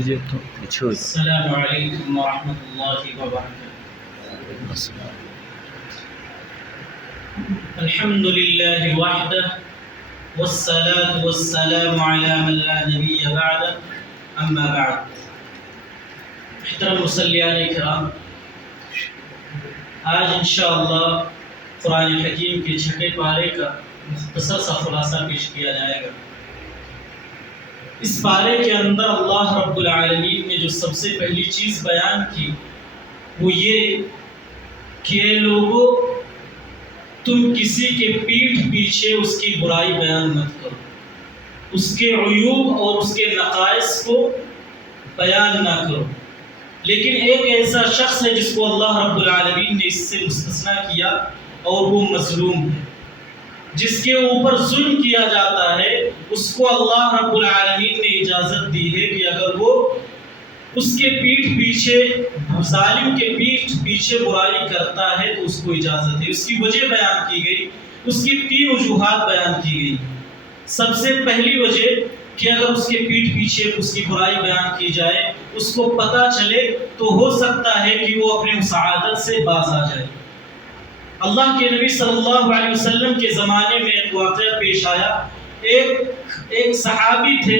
السلام علیکم ورحمۃ اللہ وبرکاتہ۔ الحمد للہ وحدہ والصلاة والسلام علی من لا نبی بعدہ، اما بعد۔ محترم مصلیان کرام، آج انشاءاللہ قرآن حکیم کے چھٹے پارے کا مختصر سا خلاصہ پیش کیا جائے گا۔ اس پارے کے اندر اللہ رب العالمین نے جو سب سے پہلی چیز بیان کی وہ یہ کہ اے لوگو، تم کسی کے پیٹھ پیچھے اس کی برائی بیان مت کرو، اس کے عیوب اور اس کے نقائص کو بیان نہ کرو۔ لیکن ایک ایسا شخص ہے جس کو اللہ رب العالمین نے اس سے مستثنیٰ کیا، اور وہ مظلوم ہے، جس کے اوپر ظلم کیا جاتا ہے۔ اس کو اللہ رب العالمین نے اجازت دی ہے کہ اگر وہ اس کے پیٹھ پیچھے، ظالم کے پیٹھ پیچھے برائی کرتا ہے تو اس کو اجازت ہے۔ اس کی وجہ بیان کی گئی، اس کی 3 وجوہات بیان کی گئی۔ سب سے پہلی وجہ کہ اگر اس کے پیٹھ پیچھے اس کی برائی بیان کی جائے، اس کو پتہ چلے تو ہو سکتا ہے کہ وہ اپنے اس عادت سے باز آ جائے۔ اللہ کے نبی صلی اللہ علیہ وسلم کے زمانے میں ایک واقعہ پیش آیا۔ ایک صحابی تھے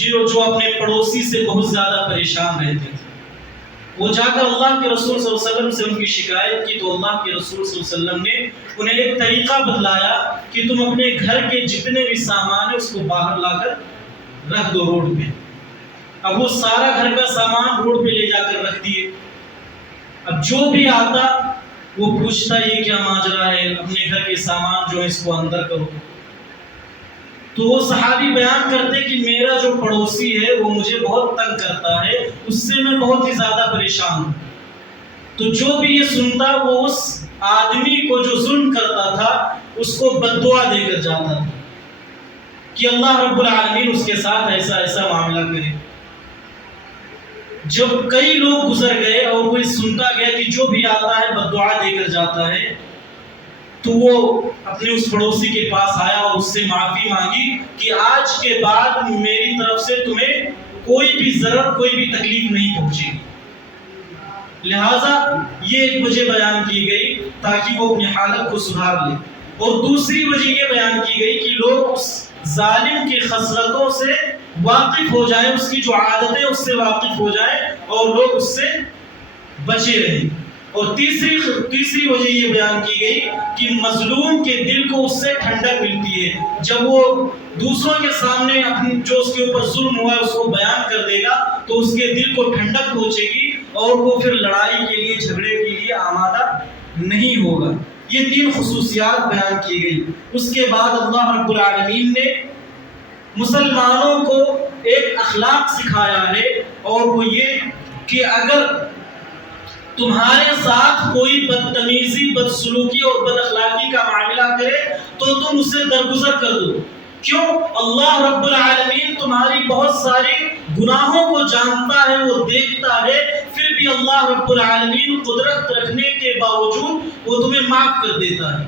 جو اپنے پڑوسی سے بہت زیادہ پریشان رہتے تھے۔ وہ جا کر اللہ کے رسول صلی اللہ علیہ وسلم سے ان کی شکایت کی، تو اللہ کے رسول صلی اللہ علیہ وسلم نے انہیں ایک طریقہ بتلایا کہ تم اپنے گھر کے جتنے بھی سامان ہیں اس کو باہر لا کر رکھ دو روڈ پہ۔ اب وہ سارا گھر کا سامان روڈ پہ لے جا کر رکھ دیے۔ اب جو بھی آتا وہ پوچھتا یہ کیا ماجرا ہے، اپنے گھر کے سامان جو ہے اس کو اندر کرو۔ تو وہ صحابی بیان کرتے کہ میرا جو پڑوسی ہے وہ مجھے بہت تنگ کرتا ہے، اس سے میں بہت ہی زیادہ پریشان ہوں۔ تو جو بھی یہ سنتا وہ اس آدمی کو جو ظلم کرتا تھا اس کو بد دعا دے کر جاتا تھا کہ اللہ رب العالمین اس کے ساتھ ایسا ایسا معاملہ کرے۔ جب کئی لوگ گزر گئے اور وہ سنتا گیا کہ جو بھی آتا ہے بد دعا دے کر جاتا ہے، تو وہ اپنے اس پڑوسی کے پاس آیا اور اس سے معافی مانگی کہ آج کے بعد میری طرف سے تمہیں کوئی بھی ضرر، کوئی بھی تکلیف نہیں پہنچے گی۔ لہٰذا یہ ایک وجہ بیان کی گئی تاکہ وہ اپنی حالت کو سدھار لے۔ اور دوسری وجہ یہ بیان کی گئی کہ لوگ اس ظالم کی خصلتوں سے واقف ہو جائیں، اس کی جو عادتیں اس سے واقف ہو جائیں اور لوگ اس سے بچے رہیں۔ اور تیسری وجہ یہ بیان کی گئی کہ مظلوم کے دل کو اس سے ٹھنڈک ملتی ہے۔ جب وہ دوسروں کے سامنے جو اس کے اوپر ظلم ہوا ہے اس کو بیان کر دے گا تو اس کے دل کو ٹھنڈک پہنچے گی اور وہ پھر لڑائی کے لیے، جھگڑے کے لیے آمادہ نہیں ہوگا۔ یہ 3 خصوصیات بیان کی گئی۔ اس کے بعد اللہ رب العالمین نے مسلمانوں کو ایک اخلاق سکھایا ہے، اور وہ یہ کہ اگر تمہارے ساتھ کوئی بدتمیزی، بدسلوکی اور بد اخلاقی کا معاملہ کرے تو تم اسے درگزر کر دو۔ کیوں؟ اللہ رب العالمین تمہاری بہت ساری گناہوں کو جانتا ہے، وہ دیکھتا ہے، پھر بھی اللہ رب العالمین قدرت رکھنے کے باوجود وہ تمہیں معاف کر دیتا ہے،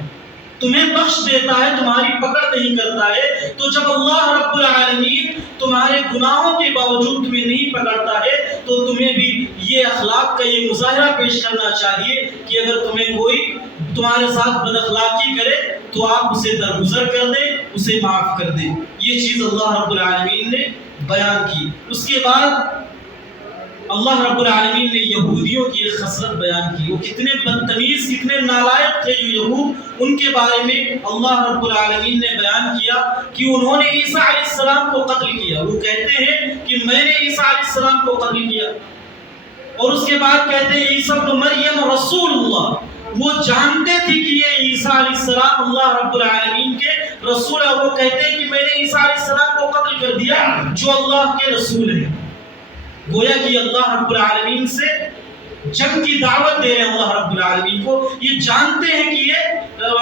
تمہیں بخش دیتا ہے، تمہاری پکڑ نہیں کرتا ہے۔ تو جب اللہ رب العالمین تمہارے گناہوں کے باوجود تمہیں نہیں پکڑتا ہے تو تمہیں بھی یہ اخلاق کا یہ مظاہرہ پیش کرنا چاہیے کہ اگر تمہیں کوئی تمہارے ساتھ بد اخلاقی کرے تو آپ اسے درگزر کر دیں، اسے معاف کر دیں۔ یہ چیز اللہ رب العالمین نے بیان کی۔ اس کے بعد اللہ رب العالمین نے یہودیوں کی ایک خصلت بیان کی۔ وہ کتنے بدتمیز، کتنے نالائق تھے جو یہود، ان کے بارے میں اللہ رب العالمین نے بیان کیا کہ انہوں نے عیسیٰ علیہ السلام کو قتل کیا۔ وہ کہتے ہیں کہ میں نے عیسیٰ علیہ السلام کو قتل کیا، اور اس کے بعد کہتے ہیں عیسیٰ ابن مریم رسول اللہ۔ وہ جانتے تھے کہ یہ عیسیٰ علیہ السلام اللہ رب العالمین کے رسول ہے۔ وہ کہتے ہیں کہ میں نے عیسیٰ علیہ السلام کو قتل کر دیا جو اللہ کے رسول ہے۔ گویا کہ اللہ رب العالمین سے جنگ کی دعوت دے رہے ہیں اللہ رب العالمین کو۔ یہ جانتے ہیں کہ یہ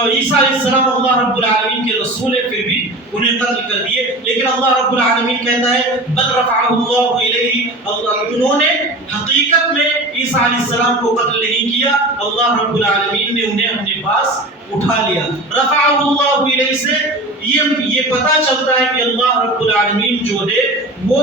عیسیٰ علیہ السلام اللہ رب العالمین کے رسول ہے، پھر بھی انہیں قتل کر دیے۔ لیکن اللہ رب العالمین کہتا ہے بل رفعہ اللہ الیہ، انہوں نے حقیقت میں عیسیٰ علیہ السلام کو قتل نہیں کیا، اللہ رب العالمین نے انہیں اپنے پاس اٹھا لیا۔ رفعہ اللہ الیہ سے یہ پتہ چلتا ہے کہ اللہ رب العالمین جو ہے وہ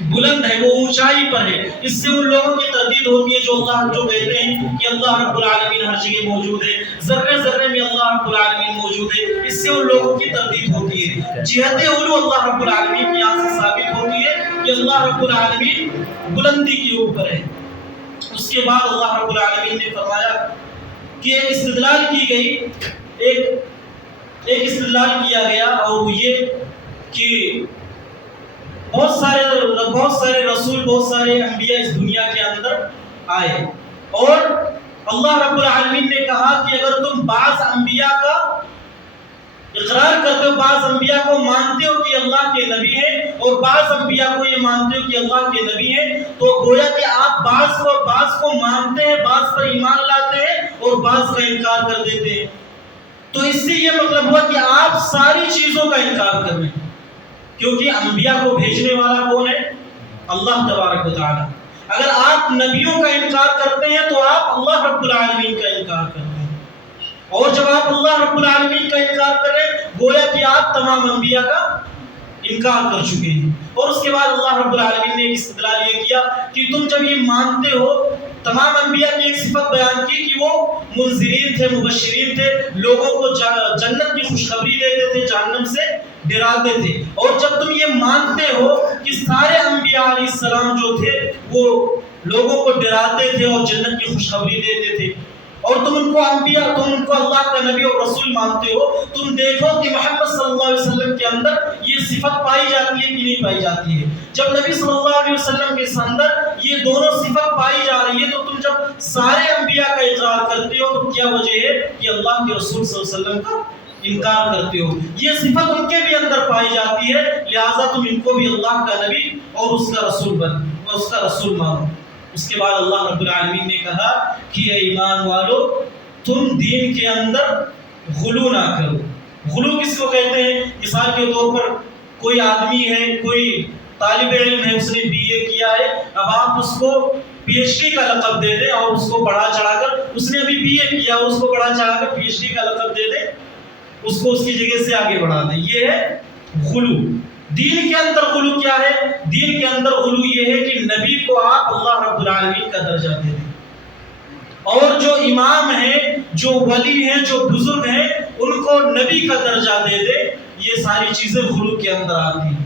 بلند ہے، وہ اونچائی پر ہے. اس سے ان لوگوں کی تردید ہوتی ہے جو کہتے ہیں کہ اللہ رب العالمین ہر جگہ موجود ہے، ذرے ذرے میں اللہ رب العالمین موجود ہے. اس سے ان لوگوں کی تردید ہوتی ہے. جہت علو اللہ رب العالمین کی یہاں سے ثابت ہوتی ہے کہ اللہ رب العالمین بلندی کے اوپر ہے. اس کے بعد اللہ رب العالمین نے فرمایا کہ ایک استدلال کی گئی، ایک استدلال کیا گیا، اور وہ یہ کہ بہت سارے رسول، بہت سارے انبیاء اس دنیا کے اندر آئے، اور اللہ رب العالمین نے کہا کہ اگر تم بعض انبیاء کا اقرار کرتے ہو، بعض انبیاء کو مانتے ہو کہ اللہ کے نبی ہیں، اور بعض انبیاء کو یہ مانتے ہو کہ اللہ کے نبی ہیں، تو گویا کہ آپ بعض کو مانتے ہیں، بعض پر ایمان لاتے ہیں اور بعض کا انکار کر دیتے ہیں. تو اس سے یہ مطلب ہوا کہ آپ ساری چیزوں کا انکار کر رہے ہیں، کیونکہ انبیاء کو بھیجنے والا کون ہے؟ اللہ تبارک و تعالی. اگر آپ نبیوں کا انکار کرتے ہیں تو آپ اللہ رب العالمین کا انکار کرتے ہیں، اور جب آپ اللہ رب العالمین کا انکار کر رہے ہیں گویا کہ آپ تمام انبیاء کا انکار کر چکے ہیں. اور اس کے بعد اللہ رب العالمین نے ایک استدلال یہ کیا کہ تم جب یہ مانتے ہو، تمام انبیاء کی ایک صفت بیان کی کہ وہ منذرین تھے، مبشرین تھے، لوگوں کو جنت کی خوشخبری دیتے تھے، جہنم سے ڈراتے تھے. اور جب تم یہ مانتے ہو کہ سارے انبیاء علیہ السلام جو تھے وہ لوگوں کو ڈراتے تھے اور جنت کی خوشخبری دیتے تھے، اور تم ان کو اللہ کا نبی اور رسول مانتے ہو، تم دیکھو کہ محمد صلی اللہ علیہ وسلم کے اندر یہ صفت پائی جاتی ہے کہ نہیں پائی جاتی ہے. جب نبی صلی اللہ علیہ وسلم کے اندر یہ دونوں صفت پائی جا رہی ہے، تو تم جب سارے انبیاء کا اقرار کرتے ہو تو کیا وجہ ہے کہ اللہ کے رسول صلی اللہ علیہ وسلم کا انکار کرتے ہو؟ یہ صفت ان کے بھی اندر پائی جاتی ہے، لہٰذا تم ان کو بھی اللہ کا نبی اور اس کا رسول مانو. اس کے بعد اللہ رب العالمین نے کہا کہ اے ایمان والو، تم دین کے اندر غلو نہ کرو. غلو کس کو کہتے ہیں؟ مثال کے طور پر کوئی آدمی ہے، کوئی طالب علم ہے، اس نے BA کیا ہے، اب آپ اس کو PhD کا لقب دے دیں اور اس کو بڑھا چڑھا کر، اس نے ابھی BA کیا اور اس کو بڑھا چڑھا کر PhD کا لقب دے دیں، اس کو اس کی جگہ سے آگے بڑھا دیں. یہ ہے غلو. دین کے اندر غلو کیا ہے؟ دین کے اندر غلو یہ ہے کہ نبی کو آپ اللہ رب العالمین کا درجہ دے دیں، اور جو امام ہیں، جو ولی ہیں، جو بزرگ ہیں، ان کو نبی کا درجہ دے دیں. یہ ساری چیزیں غلو کے اندر آتی ہیں.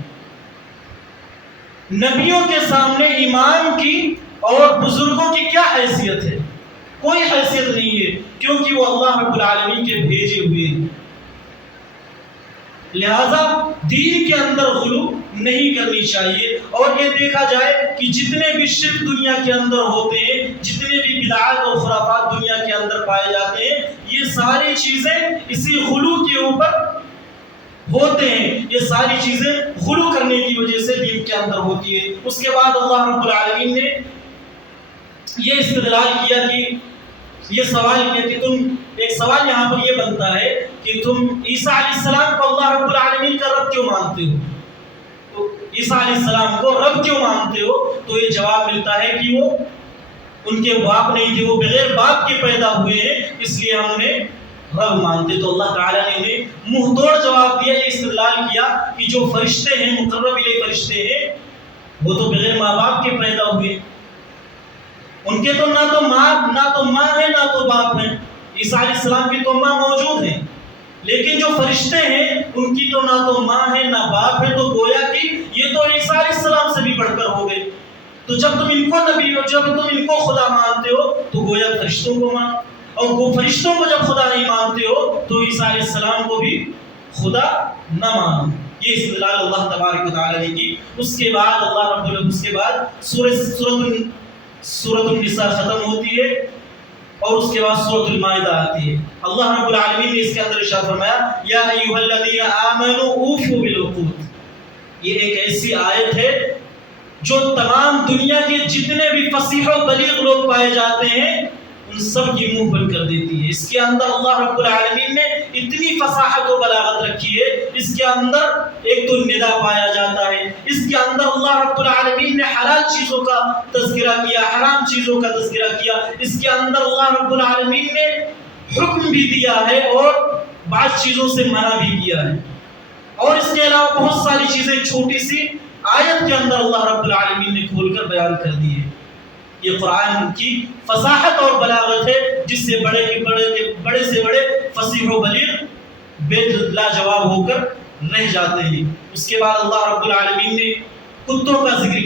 نبیوں کے سامنے امام کی اور بزرگوں کی کیا حیثیت ہے؟ کوئی حیثیت نہیں ہے، کیونکہ وہ اللہ رب العالمین کے بھیجے ہوئے ہیں. لہذا دین کے اندر غلو نہیں کرنی چاہیے. اور یہ دیکھا جائے کہ جتنے بھی شرک دنیا کے اندر ہوتے ہیں، جتنے بھی بدعات اور خرافات دنیا کے اندر پائے جاتے ہیں، یہ ساری چیزیں اسی غلو کے اوپر ہوتے ہیں. یہ ساری چیزیں غلو کرنے کی وجہ سے دین کے اندر ہوتی ہے. اس کے بعد اللہ رب العالمین نے یہ استدلال کیا کہ یہ سوال کیا کہ ایک سوال یہاں پر یہ بنتا ہے کہ تم عیسیٰ علیہ السلام کو اللہ رب العالمین کا رب کیوں مانتے ہو؟ تو عیسیٰ علیہ السلام کو رب کیوں مانتے ہو؟ تو یہ جواب ملتا ہے کہ وہ ان کے باپ نہیں تھے، وہ بغیر باپ کے پیدا ہوئے ہیں، اس لیے ہم انہیں رب مانتے. تو اللہ تعالیٰ نے انہیں منہ توڑ جواب دیا، یہ استدلال کیا کہ جو فرشتے ہیں، مقرب الیہ فرشتے ہیں، وہ تو بغیر ماں باپ کے پیدا ہوئے، ان کے تو نہ تو ماں ہے نہ تو باپ ہیں. عیسیٰ علیہ السلام کی تو ماں موجود ہیں، لیکن جو فرشتے ہیں ان کی تو نہ تو ماں ہے نہ باپ ہے. تو گویا کہ یہ تو عیسیٰ علیہ السلام سے بھی بڑھ کر ہو گئے. تو جب تم ان کو نبی ہو، جب تم ان کو خدا مانتے ہو تو گویا فرشتوں کو مان، اور وہ فرشتوں کو جب خدا نہیں مانتے ہو تو عیسیٰ علیہ السلام کو بھی خدا نہ مانو. یہ استدلال اللہ تبارک و تعالی نے کی. اس کے بعد اللہ رب العالمین اس کے بعد سورۃ النساء ختم ہوتی ہے اور اس کے بعد سورۃ المائدہ آتی ہے. اللہ رب العالمین نے اس کے اندر ارشاد فرمایا یا ایھا الذین آمنوا اوفوا بالعقود. یہ ایک ایسی آیت ہے جو تمام دنیا کے جتنے بھی فصیح و بلیغ لوگ پائے جاتے ہیں ان سب کی منہ بند کر دیتی ہے. اس کے اندر اللہ رب العالمین نے اتنی فصاحت و بلاغت رکھی ہے. اس کے اندر ایک تو ندا پایا جاتا ہے، اس کے اندر اللہ رب العالمین نے حلال چیزوں کا تذکرہ کیا، حرام چیزوں کا تذکرہ کیا. اس کے اندر اللہ رب العالمین نے حکم بھی دیا ہے اور بعض چیزوں سے منع بھی کیا ہے. اور اس کے علاوہ بہت ساری چیزیں چھوٹی سی آیت کے اندر اللہ رب العالمین نے کھول کر بیان کر دی ہے۔ یہ قرآن کی فصاحت اور بلاغت ہے، جس سے بڑے سے بڑے فصیح و بلیغ بے لاجواب ہو کر رہ جاتے ہیں۔ اس کے بعد اللہ رب العالمین نے کتوں کا ذکر